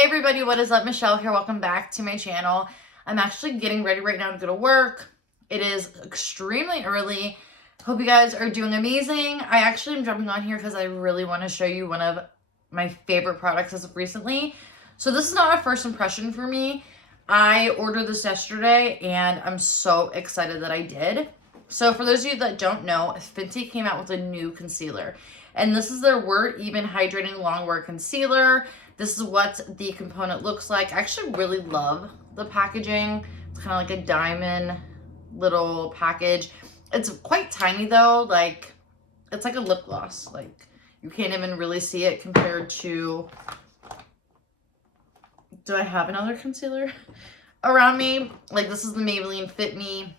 Hey everybody, what is up? Michelle here. Welcome back to my channel. I'm actually getting ready right now to go to work. It is extremely early. Hope you guys are doing amazing. I actually am jumping on here because I really want to show you one of my favorite products as of recently. So this is not a first impression for me. I ordered this yesterday and I'm so excited that I did. So for those of you that don't know, Fenty came out with a new concealer. And this is their Wear Even Hydrating Longwear Concealer. This is what the component looks like. I actually really love the packaging. It's kind of like a diamond little package. It's quite tiny though. Like, it's like a lip gloss. Like, you can't even really see it compared to... Do I have another concealer around me? Like, this is the Maybelline Fit Me.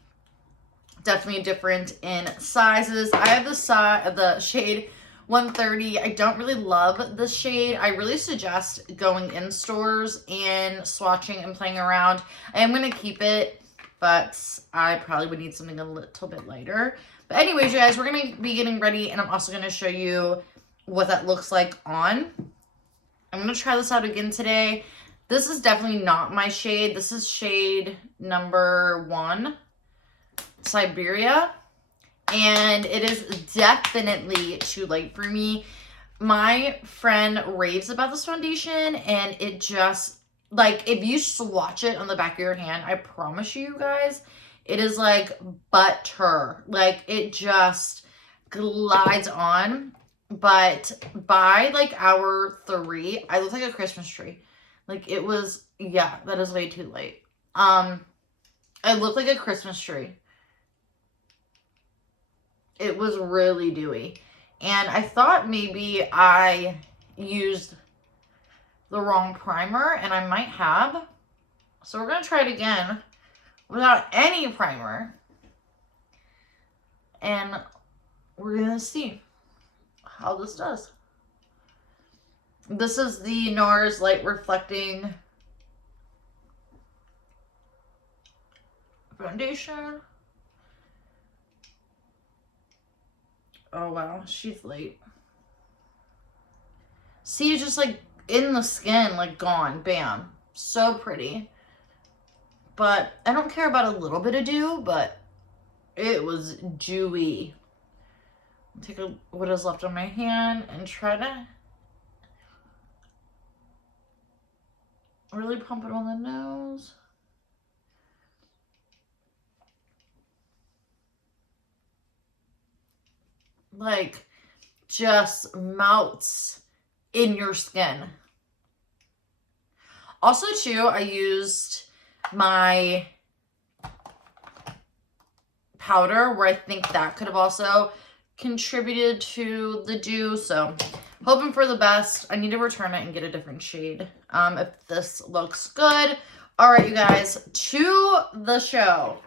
Definitely different in sizes. I have the shade 130. I don't really love this shade. I really suggest going in stores and swatching and playing around. I am going to keep it, but I probably would need something a little bit lighter. But anyways, you guys, we're going to be getting ready, and I'm also going to show you what that looks like on. I'm going to try this out again today. This is definitely not my shade. This is shade number 1. Siberia, and it is definitely too light for me. My friend raves about this foundation, and it just, like, if you swatch it on the back of your hand, I promise you guys, it is like butter. Like, it just glides on. But by like hour 3, I look like a Christmas tree. Like, it was, yeah, that is way too light. I look like a Christmas tree. It was really dewy. And I thought maybe I used the wrong primer, and I might have. So we're going to try it again without any primer. And we're going to see how this does. This is the NARS Light Reflecting Foundation. Oh, wow. She's late. See, just like in the skin, like gone. Bam. So pretty. But I don't care about a little bit of dew, but it was dewy. Take what is left on my hand and try to really pump it on the nose. Like, just melts in your skin. Also, too, I used my powder, where I think that could have also contributed to the dew. So, hoping for the best. I need to return it and get a different shade if this looks good. All right, you guys, to the show.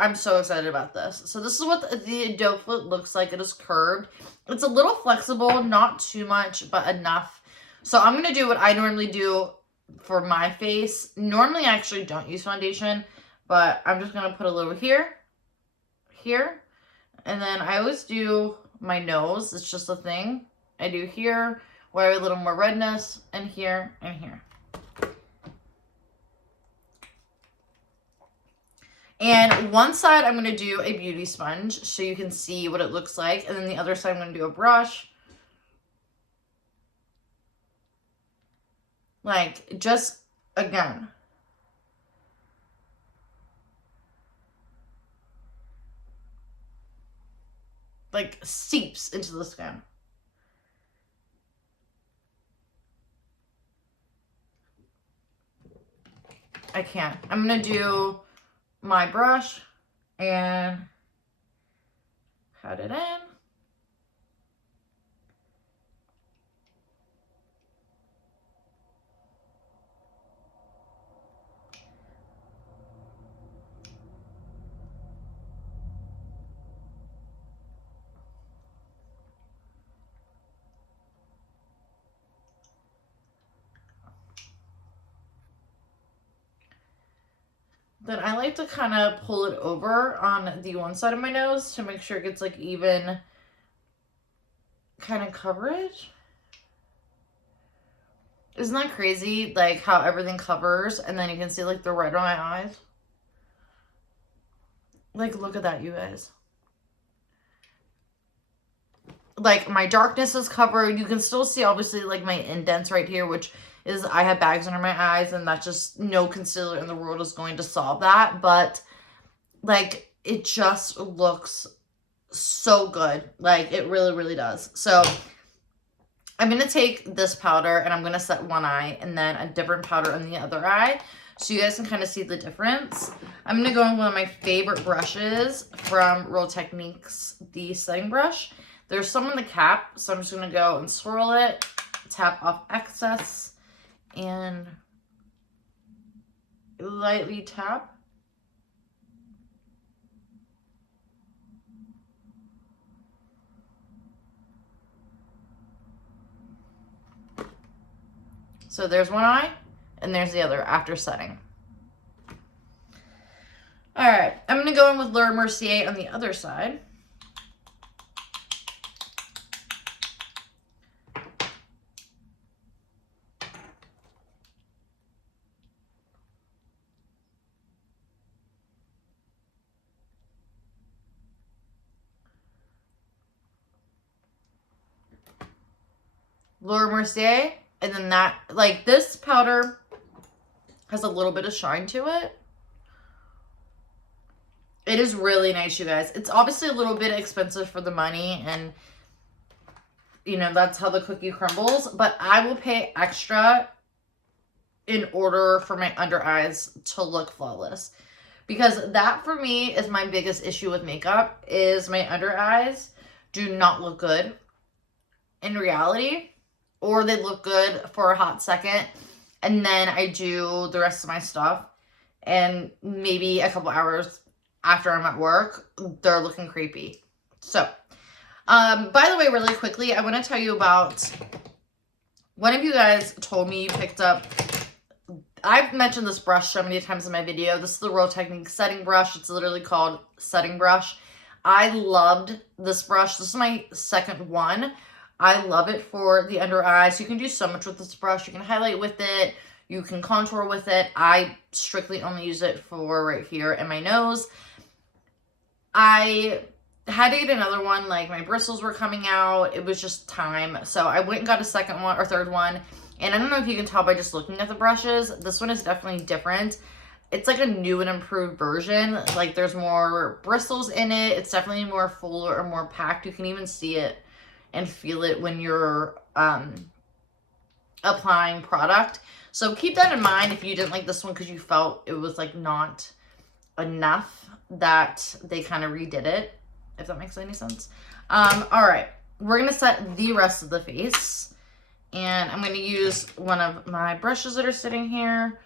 I'm so excited about this. So this is what the doe foot looks like. It is curved. It's a little flexible, not too much, but enough. So I'm going to do what I normally do for my face. Normally, I actually don't use foundation, but I'm just going to put a little here, here, and then I always do my nose. It's just a thing. I do here, where I have a little more redness, and here, and here. And one side, I'm going to do a beauty sponge so you can see what it looks like. And then the other side, I'm going to do a brush. Like, just, again. Like, seeps into the skin. I can't. I'm going to do my brush and pat it in. Then I like to kind of pull it over on the one side of my nose to make sure it gets like even kind of coverage. Isn't that crazy? Like how everything covers and then you can see like the red on my eyes. Like, look at that, you guys. Like, my darkness is covered. You can still see, obviously, like, my indents right here, which is I have bags under my eyes, and that's just no concealer in the world is going to solve that. But, like, it just looks so good. Like, it really, really does. So, I'm going to take this powder, and I'm going to set one eye, and then a different powder on the other eye, so you guys can kind of see the difference. I'm going to go in one of my favorite brushes from Real Techniques, the setting brush. There's some in the cap, so I'm just going to go and swirl it, tap off excess, and lightly tap. So there's one eye, and there's the other after setting. Alright, I'm going to go in with Laura Mercier on the other side. Laura Mercier, and then that, like, this powder has a little bit of shine to it. It is really nice, you guys. It's obviously a little bit expensive for the money, and, you know, that's how the cookie crumbles, but I will pay extra in order for my under eyes to look flawless. Because that, for me, is my biggest issue with makeup, is my under eyes do not look good in reality. Or they look good for a hot second, and then I do the rest of my stuff, and maybe a couple hours after I'm at work, they're looking creepy. So, by the way, really quickly, I want to tell you about, one of you guys told me you picked up, I've mentioned this brush so many times in my video. This is the Real Techniques setting brush. It's literally called setting brush. I loved this brush. This is my second one. I love it for the under eyes. You can do so much with this brush. You can highlight with it. You can contour with it. I strictly only use it for right here in my nose. I had to get another one. Like, my bristles were coming out. It was just time. So I went and got a second one or third one. And I don't know if you can tell by just looking at the brushes. This one is definitely different. It's like a new and improved version. Like, there's more bristles in it. It's definitely more fuller or more packed. You can even see it and feel it when you're applying product. So keep that in mind if you didn't like this one because you felt it was like not enough, that they kind of redid it, if that makes any sense. All right, we're gonna set the rest of the face, and I'm gonna use one of my brushes that are sitting here.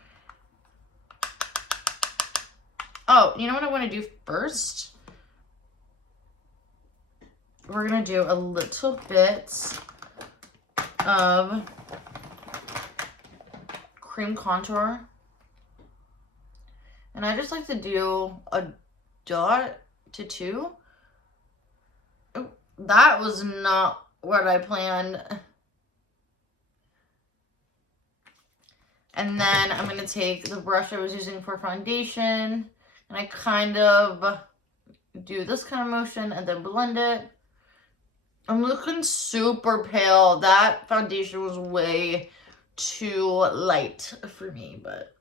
Oh, you know what I want to do first? We're going to do a little bit of cream contour. And I just like to do a dot to two. Oh, that was not what I planned. And then I'm going to take the brush I was using for foundation, and I kind of do this kind of motion and then blend it. I'm looking super pale. That foundation was way too light for me, but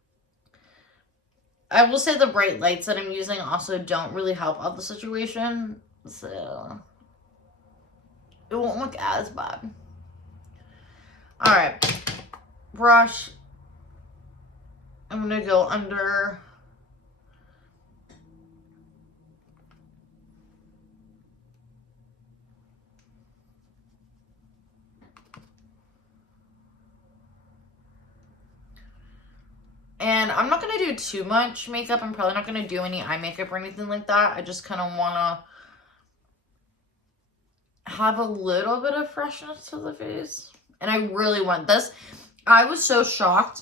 I will say the bright lights that I'm using also don't really help out the situation, so it won't look as bad. All right, brush. I'm gonna go under. And I'm not going to do too much makeup. I'm probably not going to do any eye makeup or anything like that. I just kind of want to have a little bit of freshness to the face. And I really want this. I was so shocked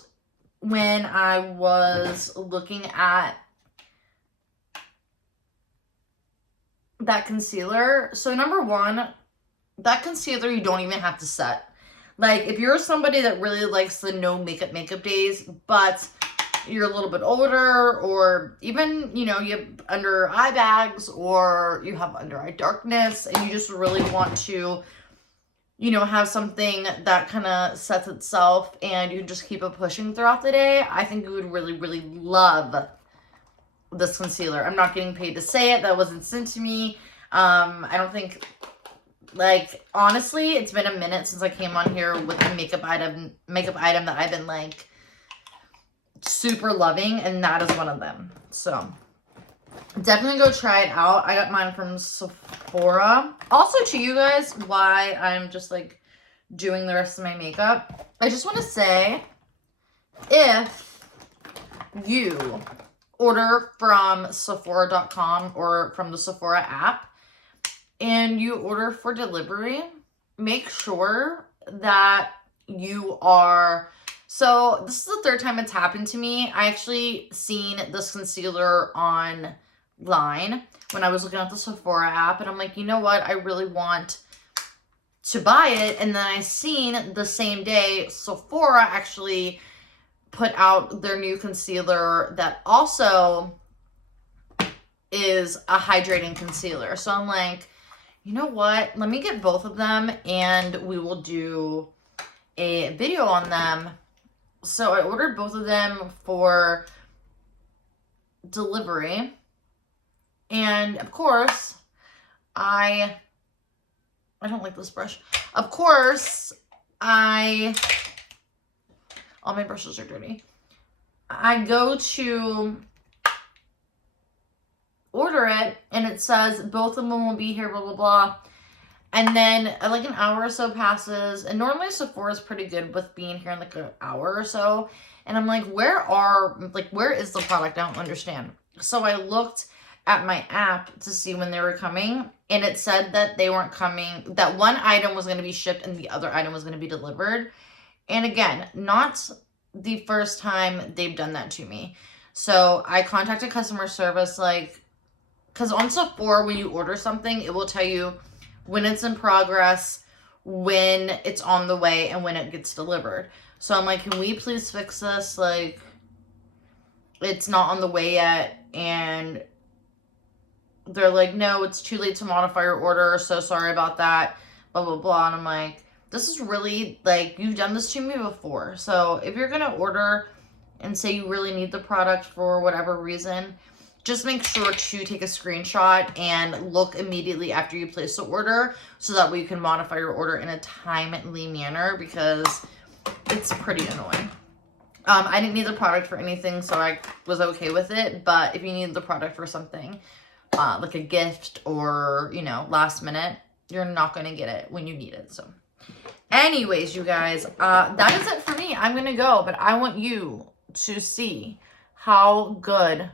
when I was looking at that concealer. So number one, that concealer you don't even have to set. Like, if you're somebody that really likes the no makeup days, but you're a little bit older, or even, you know, you have under eye bags, or you have under eye darkness, and you just really want to, you know, have something that kind of sets itself and you just keep it pushing throughout the day, I think you would really, really love this concealer. I'm not getting paid to say it. That wasn't sent to me. I don't think, like, honestly, it's been a minute since I came on here with a makeup item that I've been, like, super loving, and that is one of them. So definitely go try it out. I got mine from Sephora. Also, to you guys, why I'm just, like, doing the rest of my makeup, I just want to say, if you order from Sephora.com or from the Sephora app, and you order for delivery, make sure that you are... So this is the third time it's happened to me. I actually seen this concealer online when I was looking at the Sephora app, and I'm like, you know what? I really want to buy it. And then I seen the same day Sephora actually put out their new concealer that also is a hydrating concealer. So I'm like, you know what? Let me get both of them and we will do a video on them. So I ordered both of them for delivery. And of course, I don't like this brush. Of course, all my brushes are dirty. I go to order it and it says both of them will be here, blah, blah, blah. And then like an hour or so passes, and normally Sephora is pretty good with being here in like an hour or so. And I'm like, where is the product? I don't understand. So I looked at my app to see when they were coming, and it said that they weren't coming, that one item was going to be shipped and the other item was going to be delivered. And again, not the first time they've done that to me. So I contacted customer service, like, because on Sephora, when you order something, it will tell you when it's in progress, when it's on the way, and when it gets delivered. So I'm like, can we please fix this? Like, it's not on the way yet. And they're like, no, it's too late to modify your order. So sorry about that, blah, blah, blah. And I'm like, this is really, like, you've done this to me before. So if you're going to order and say you really need the product for whatever reason, just make sure to take a screenshot and look immediately after you place the order, so that way you can modify your order in a timely manner, because it's pretty annoying. I didn't need the product for anything, so I was okay with it. But if you need the product for something, like a gift or, you know, last minute, you're not going to get it when you need it. So anyways, you guys, that is it for me. I'm going to go, but I want you to see how good,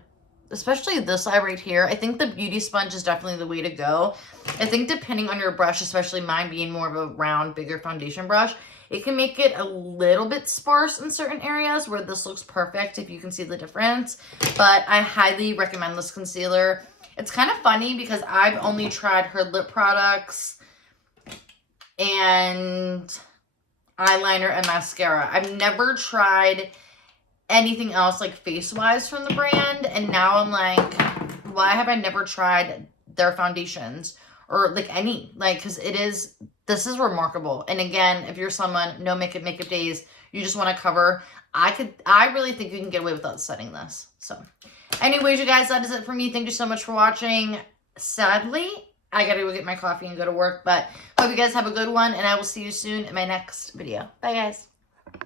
especially this eye right here. I think the beauty sponge is definitely the way to go. I think depending on your brush, especially mine being more of a round, bigger foundation brush, it can make it a little bit sparse in certain areas where this looks perfect, if you can see the difference. But I highly recommend this concealer. It's kind of funny because I've only tried her lip products and eyeliner and mascara. I've never tried anything else like face-wise from the brand, and now I'm like, why have I never tried their foundations or like any, like, because this is remarkable. And again, if you're someone, no makeup days, you just want to cover, I really think you can get away without setting this. So anyways, you guys, that is it for me. Thank you so much for watching. Sadly, I gotta go get my coffee and go to work, but hope you guys have a good one, and I will see you soon in my next video. Bye, guys.